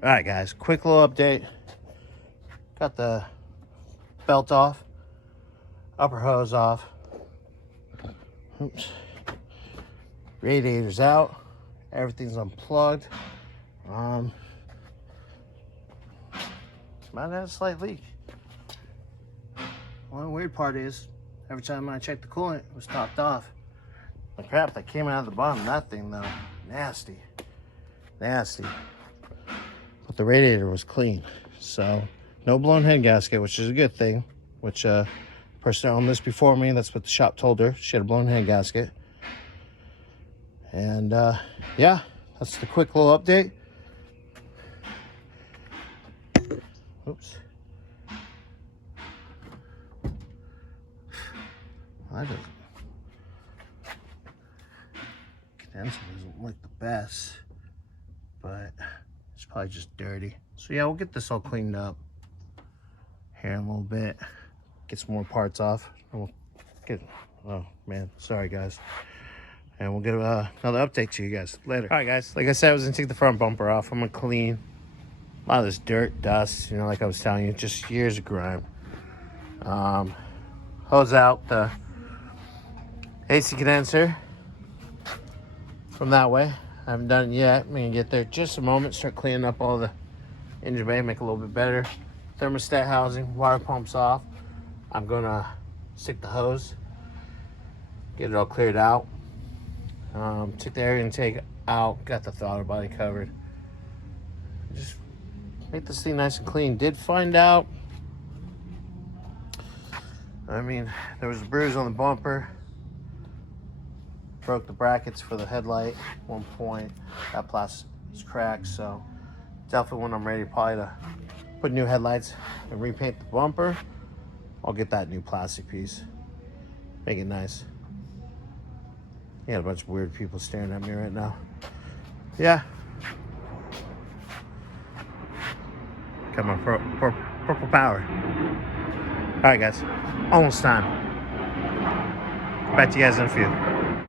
All right, guys, quick little update. Got the belt off, upper hose off. Oops. Radiator's out. Everything's unplugged. Might have a slight leak. One weird part is, every time I checked the coolant, it was topped off. The crap that came out of the bottom of that thing, though, nasty. Nasty. But the radiator was clean. So, no blown head gasket, which is a good thing. Which, person owned this before me, that's what the shop told her. She had a blown head gasket. And, yeah, that's the quick little update. Oops. That doesn't. Condenser doesn't look the best, but it's probably just dirty. So yeah, we'll get this all cleaned up here in a little bit. Get some more parts off. And we'll get. Oh man, sorry guys. And we'll get another update to you guys later. All right, guys. Like I said, I was gonna take the front bumper off. I'm gonna clean a lot of this dirt, dust. You know, like I was telling you, just years of grime. Hose out the AC condenser from that way. I haven't done it yet. I'm gonna get there just a moment, start cleaning up all the engine bay, make it a little bit better. Thermostat housing, water pumps off. I'm gonna stick the hose, get it all cleared out. Took the air intake out, got the throttle body covered. Just make this thing nice and clean. Did find out, I mean, there was a bruise on the bumper. Broke the brackets for the headlight at one point. That plastic is cracked, so definitely when I'm ready probably to put new headlights and repaint the bumper, I'll get that new plastic piece. Make it nice. You got a bunch of weird people staring at me right now. Yeah. Come on, purple power. All right, guys. Almost time. Back to you guys in a few.